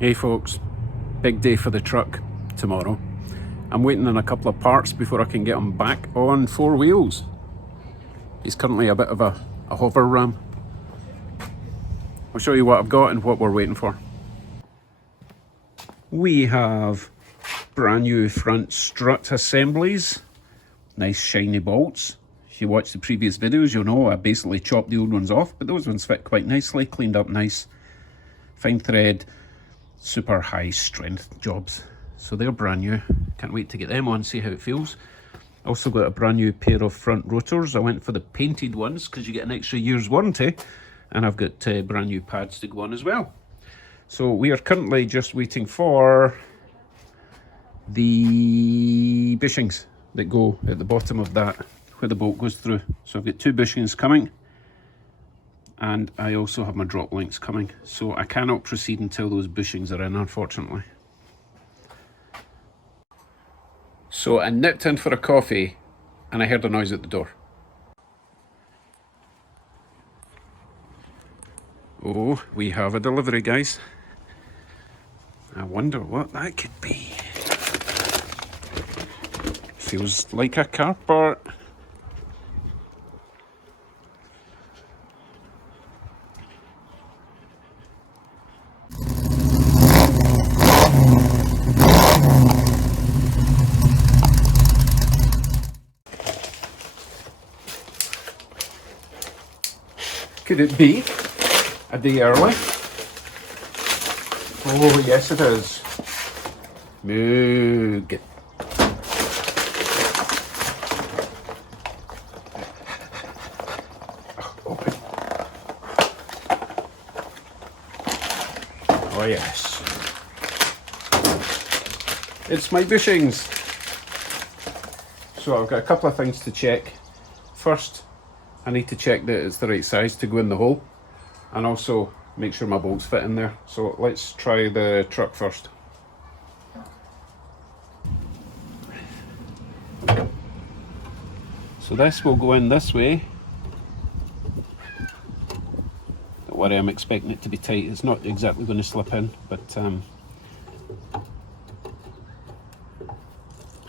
Hey folks, big day for the truck tomorrow. I'm waiting on a couple of parts before I can get him back on four wheels. He's currently a bit of a hover ram. I'll show you what I've got and what we're waiting for. We have brand new front strut assemblies, nice shiny bolts. If you watch the previous videos, you'll know I basically chopped the old ones off, but those ones fit quite nicely, cleaned up nice, fine thread, super high strength jobs. So they're brand new. Can't wait to get them on, see how it feels. Also got a brand new pair of front rotors. I went for the painted ones because you get an extra year's warranty, and I've got brand new pads to go on as well. So we are currently just waiting for the bushings that go at the bottom of that where the bolt goes through. So I've got two bushings coming, and I also have my drop links coming. So I cannot proceed until those bushings are in, unfortunately. So I nipped in for a coffee and I heard a noise at the door. Oh, we have a delivery, guys. I wonder what that could be. Feels like a car part. Could it be a day early? Oh, yes it is. Moog. Open. Oh yes. It's my bushings. So I've got a couple of things to check. First, I need to check that it's the right size to go in the hole, and also make sure my bolts fit in there. So let's try the truck first. So this will go in this way. Don't worry, I'm expecting it to be tight. It's not exactly going to slip in, but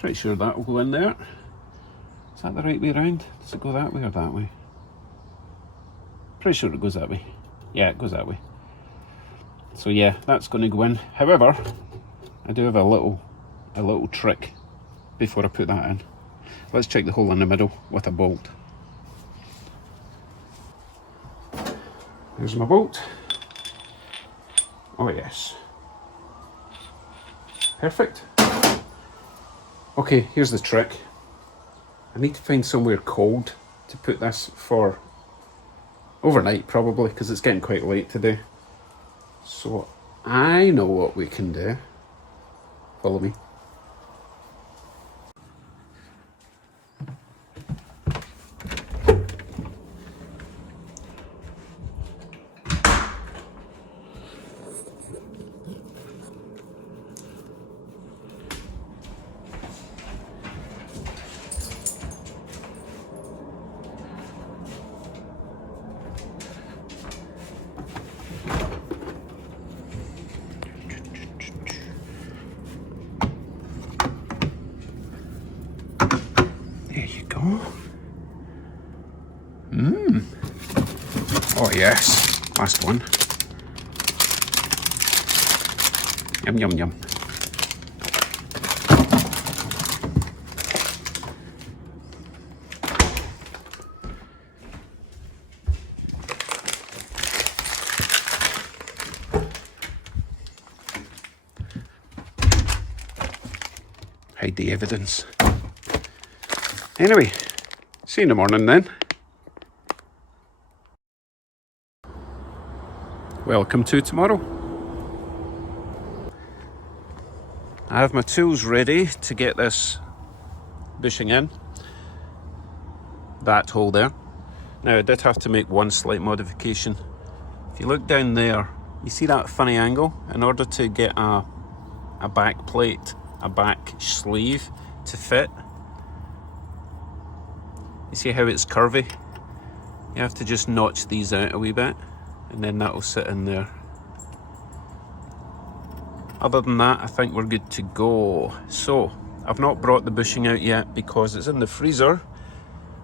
pretty sure that will go in there. Is that the right way around? Does it go that way or that way? Pretty sure it goes that way. Yeah, it goes that way. So yeah, that's going to go in. However, I do have a little trick before I put that in. Let's check the hole in the middle with a bolt. There's my bolt. Oh yes. Perfect. Okay, here's the trick. I need to find somewhere cold to put this for overnight, probably, because it's getting quite late today. So I know what we can do. Follow me. Oh yes, last one. Yum yum yum. Hide the evidence. Anyway, see you in the morning then. Welcome to tomorrow. I have my tools ready to get this bushing in. That hole there. Now I did have to make one slight modification. If you look down there, you see that funny angle? In order to get a back plate, a back sleeve to fit, you see how it's curvy? You have to just notch these out a wee bit, and then that'll sit in there. Other than that, I think we're good to go. So, I've not brought the bushing out yet because it's in the freezer,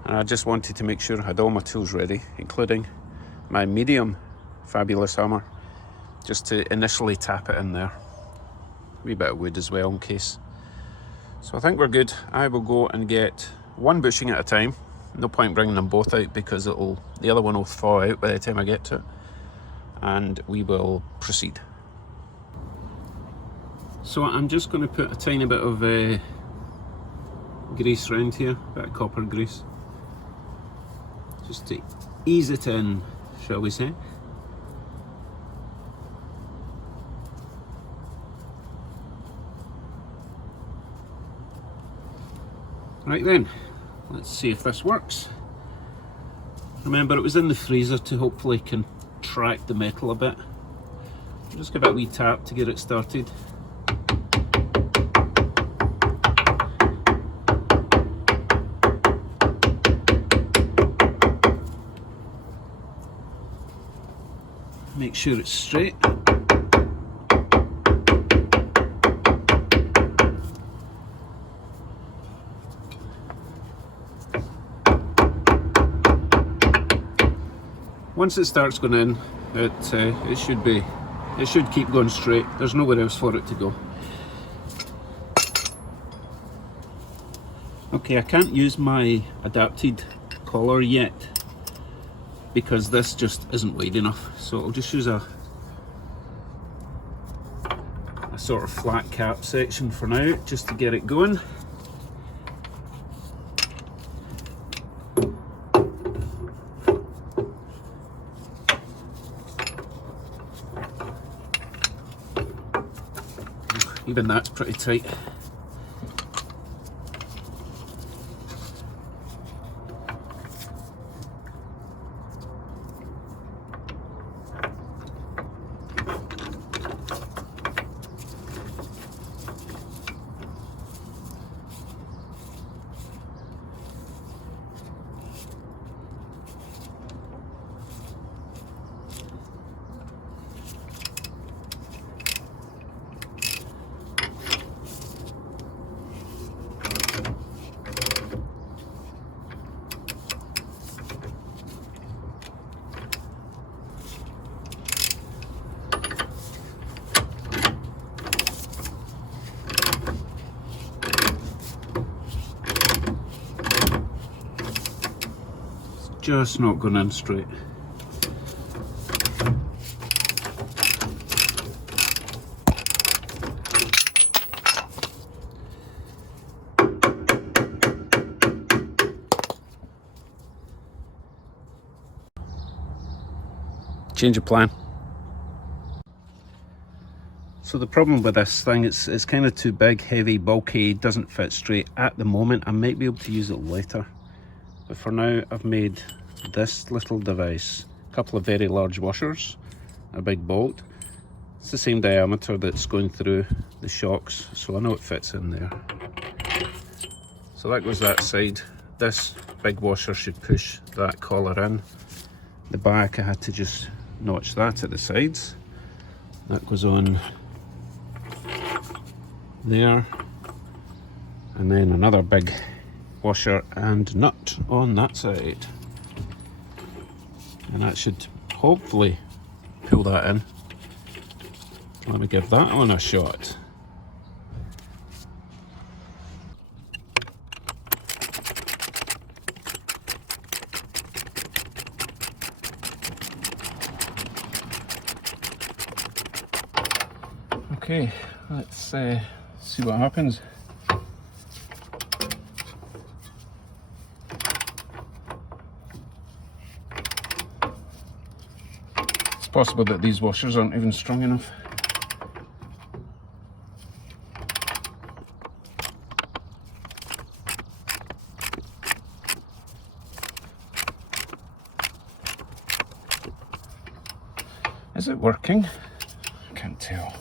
and I just wanted to make sure I had all my tools ready, including my medium fabulous hammer, just to initially tap it in there. A wee bit of wood as well in case. So I think we're good. I will go and get one bushing at a time. No point bringing them both out because the other one will thaw out by the time I get to it. And we will proceed. So I'm just going to put a tiny bit of grease around here, a bit of copper grease, just to ease it in, shall we say. Right then, let's see if this works. Remember, it was in the freezer to hopefully contract the metal a bit. Just give it a wee tap to get it started. Make sure it's straight. Once it starts going in, it should keep going straight. There's nowhere else for it to go. Okay, I can't use my adapted collar yet because this just isn't wide enough. So I'll just use a sort of flat cap section for now, just to get it going. Even that's pretty tight. Just not going in straight. Change of plan. So the problem with this thing, it's kind of too big, heavy, bulky, doesn't fit straight at the moment. I might be able to use it later. But for now, I've made this little device, a couple of very large washers, a big bolt. It's the same diameter that's going through the shocks, so I know it fits in there. So that goes that side. This big washer should push that collar in. The back, I had to just notch that at the sides. That goes on there. And then another big washer and nut on that side. And that should hopefully pull that in. Let me give that one a shot. Okay, let's see what happens. It's possible that these washers aren't even strong enough. Is it working? I can't tell.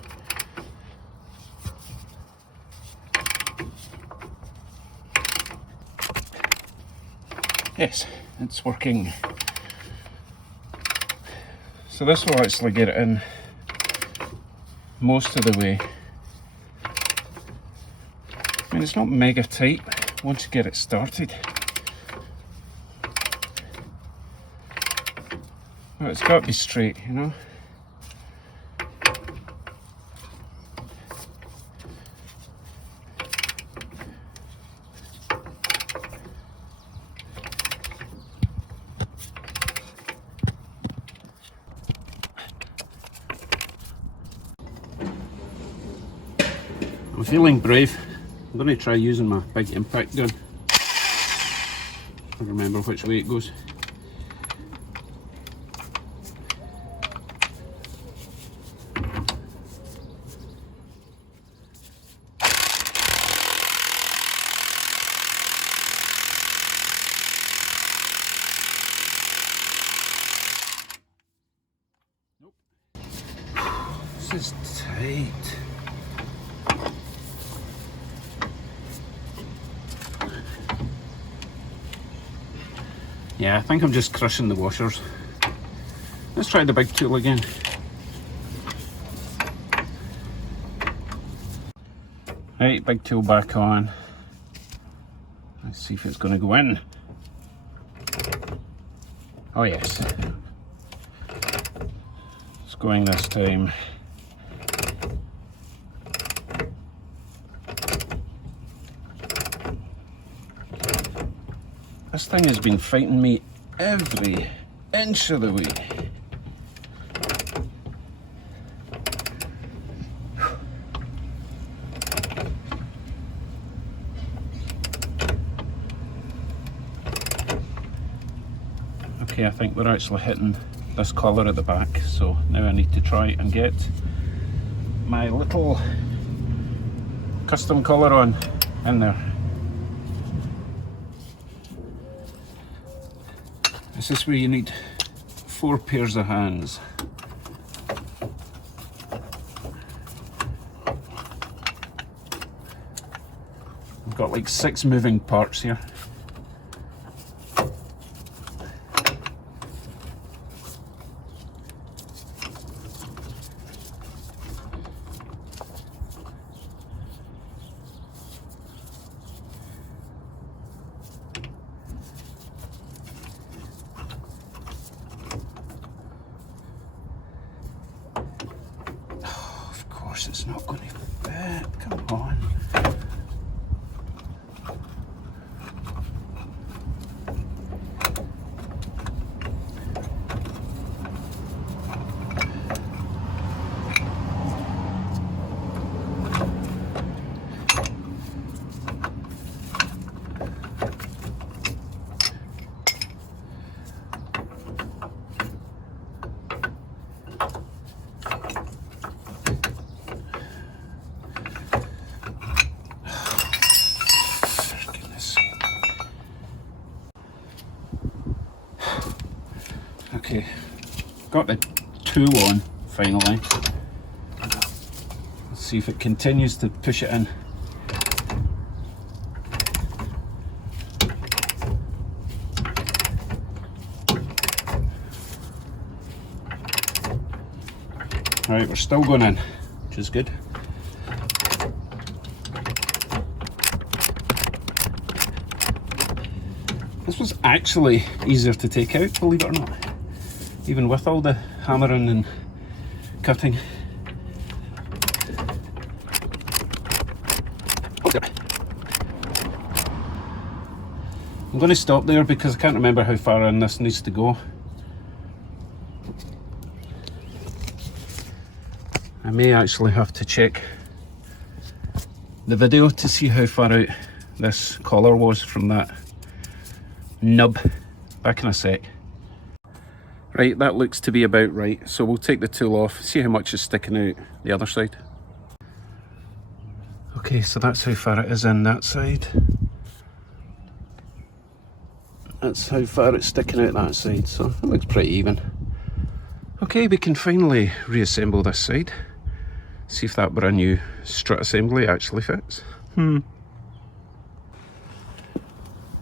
Yes, it's working. So this will actually get it in most of the way mean, it's not mega tight once you get it started. Well, it's got to be straight, you know. I'm feeling brave. I'm going to try using my big impact gun. I remember which way it goes. Nope. This is tight. Yeah, I think I'm just crushing the washers. Let's try the big tool again. Right, big tool back on. Let's see if it's going to go in. Oh yes. It's going this time. This thing has been fighting me every inch of the way. Okay, I think we're actually hitting this collar at the back, so now I need to try and get my little custom collar on in there. This is where you need 4 pairs of hands. I've got like 6 moving parts here. It's not going to fit, come on. Okay, got the tool on finally. Let's see if it continues to push it in. Alright, we're still going in, which is good. This was actually easier to take out, believe it or not. Even with all the hammering and cutting. I'm going to stop there because I can't remember how far in this needs to go. I may actually have to check the video to see how far out this collar was from that nub. Back in a sec. Right, that looks to be about right, so we'll take the tool off, see how much is sticking out the other side. Okay, so that's how far it is in that side. That's how far it's sticking out that side, so it looks pretty even. Okay, we can finally reassemble this side. See if that brand new strut assembly actually fits.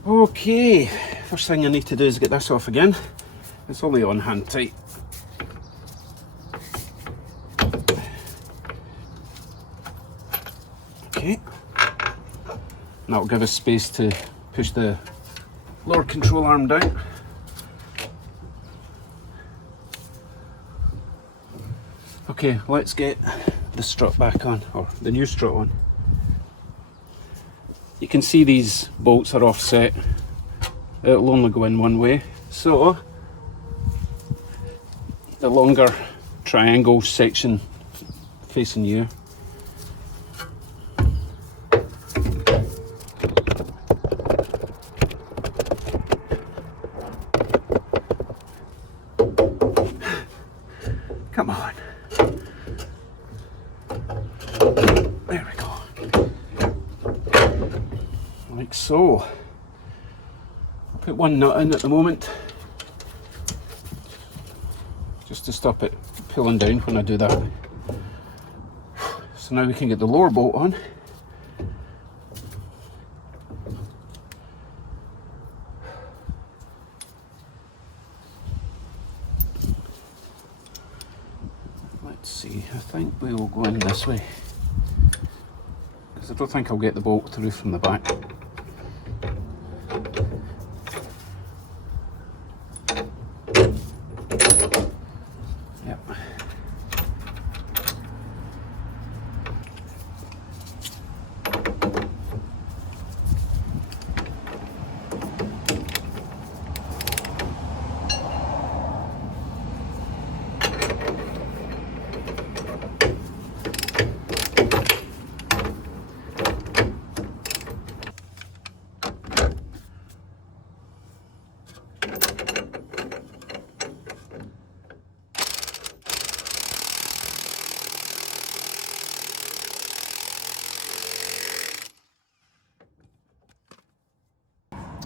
Okay, first thing I need to do is get this off again. It's only on hand tight. Okay. And that'll give us space to push the lower control arm down. Okay, let's get the strut back on, or the new strut on. You can see these bolts are offset. It'll only go in one way. So the longer triangle section facing you. Come on. There we go. Like so. Put one nut in at the moment, just to stop it pulling down when I do that. So now we can get the lower bolt on. Let's see, I think we will go in this way, because I don't think I'll get the bolt through from the back. Yep.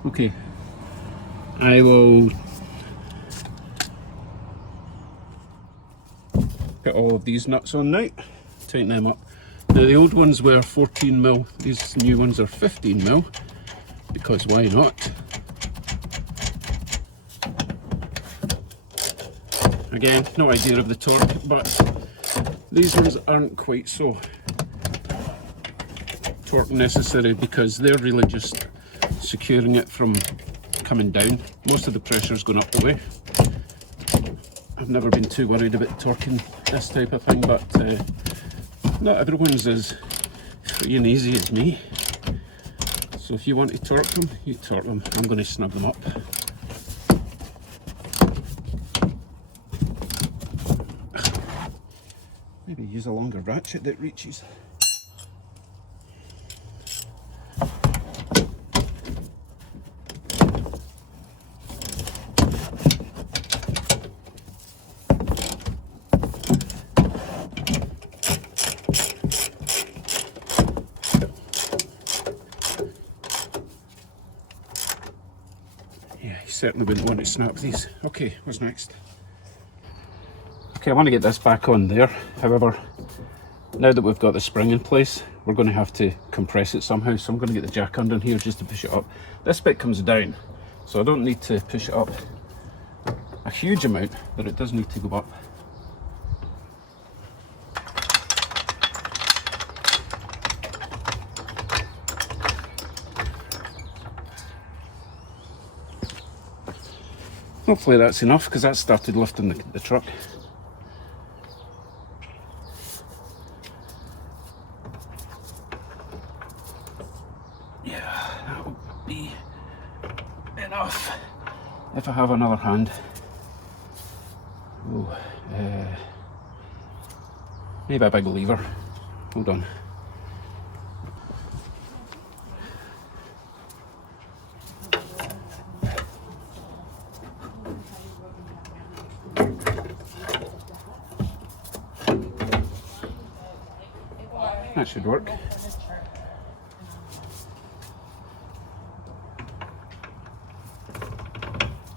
Okay, I will put all of these nuts on now, tighten them up. Now the old ones were 14mm, these new ones are 15mm, because why not? Again, no idea of the torque, but these ones aren't quite so torque necessary, because they're really just securing it from coming down. Most of the pressure is going up the way. I've never been too worried about torquing this type of thing, but not everyone's as free and easy as me. So if you want to torque them, you torque them. I'm going to snug them up. Maybe use a longer ratchet that reaches. Certainly wouldn't want to snap these. Okay, what's next? Okay, I want to get this back on there. However, now that we've got the spring in place, we're going to have to compress it somehow. So I'm going to get the jack under here just to push it up. This bit comes down, so I don't need to push it up a huge amount, but it does need to go up. Hopefully that's enough, because that started lifting the truck. Yeah, that will be enough if I have another hand. Oh, maybe a big lever. Hold on. That should work.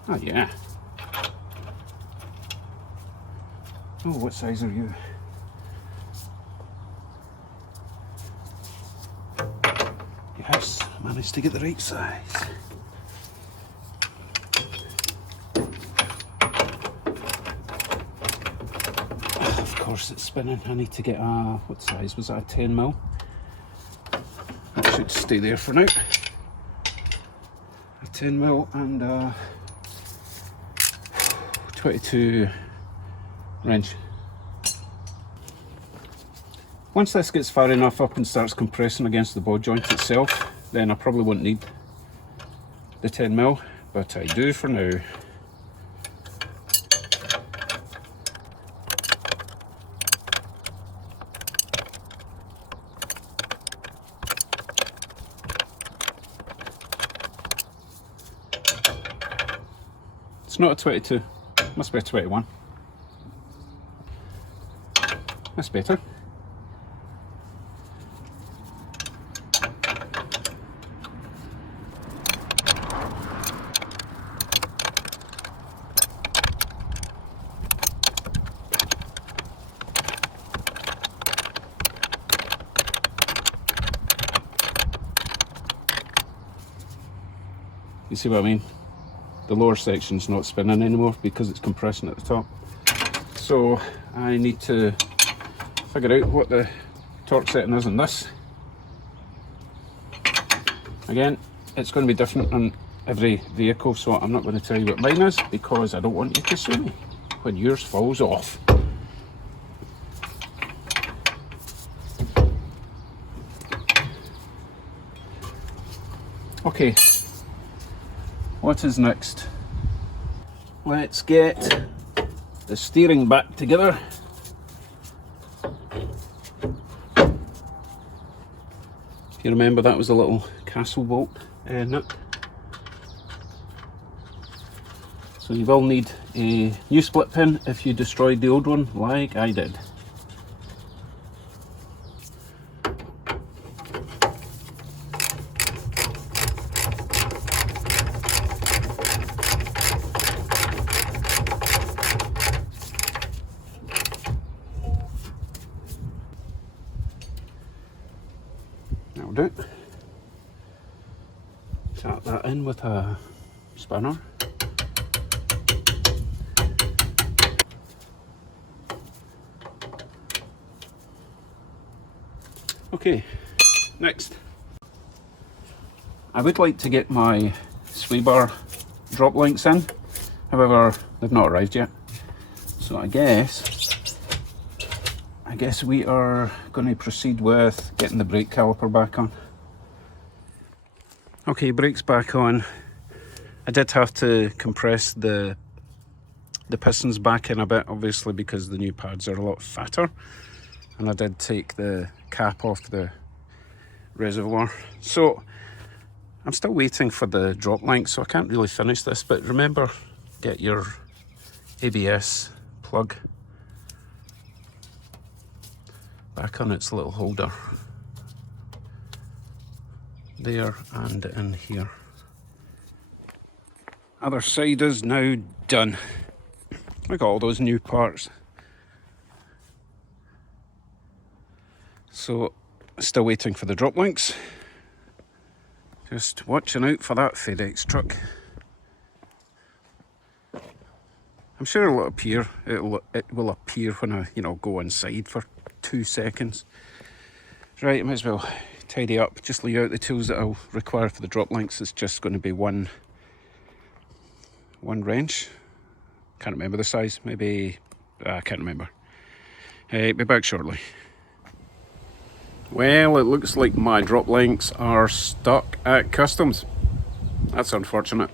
Oh yeah. Oh, what size are you? Yes, managed to get the right size. Of course it's spinning. I need to get a, what size was that, a 10mm? That should stay there for now. A 10mm and a 22 wrench. Once this gets far enough up and starts compressing against the ball joint itself, then I probably won't need the 10mm, but I do for now. It's not a 22, must be a 21. That's better. You see what I mean? The lower section's not spinning anymore because it's compressing at the top. So I need to figure out what the torque setting is on this. Again, it's going to be different on every vehicle, so I'm not going to tell you what mine is because I don't want you to sue me when yours falls off. Okay. What is next? Let's get the steering back together. If you remember, that was a little castle bolt nut. So you will need a new split pin if you destroyed the old one like I did. That'll do. Tap that in with a spanner. Okay, next. I would like to get my sway bar drop links in, however they've not arrived yet. So I guess we are going to proceed with getting the brake caliper back on. Okay, brakes back on. I did have to compress the pistons back in a bit, obviously, because the new pads are a lot fatter. And I did take the cap off the reservoir. So I'm still waiting for the drop link, so I can't really finish this, but remember, get your ABS plug back on its little holder. There and in here. Other side is now done. Look at all those new parts. So, still waiting for the drop links. Just watching out for that FedEx truck. I'm sure it'll appear. It will appear when I, go inside for 2 seconds. Right, might as well tidy up. Just lay out the tools that I'll require for the drop links. It's just going to be one wrench. Can't remember the size. Maybe I can't remember. Be back shortly. Well, it looks like my drop links are stuck at customs. That's unfortunate.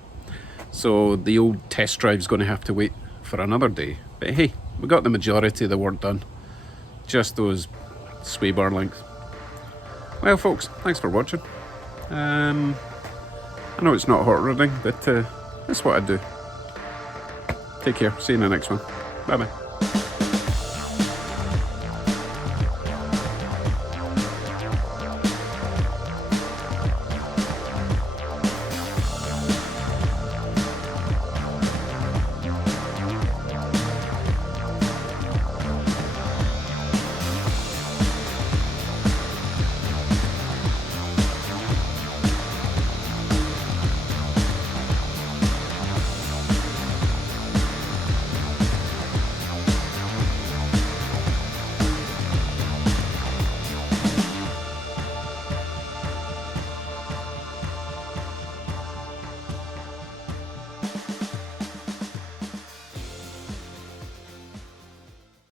So the old test drive's going to have to wait for another day. But hey, we got the majority of the work done. Just those sway bar links. Well, folks, thanks for watching. I know it's not hot rodding, but that's what I do. Take care. See you in the next one. Bye bye.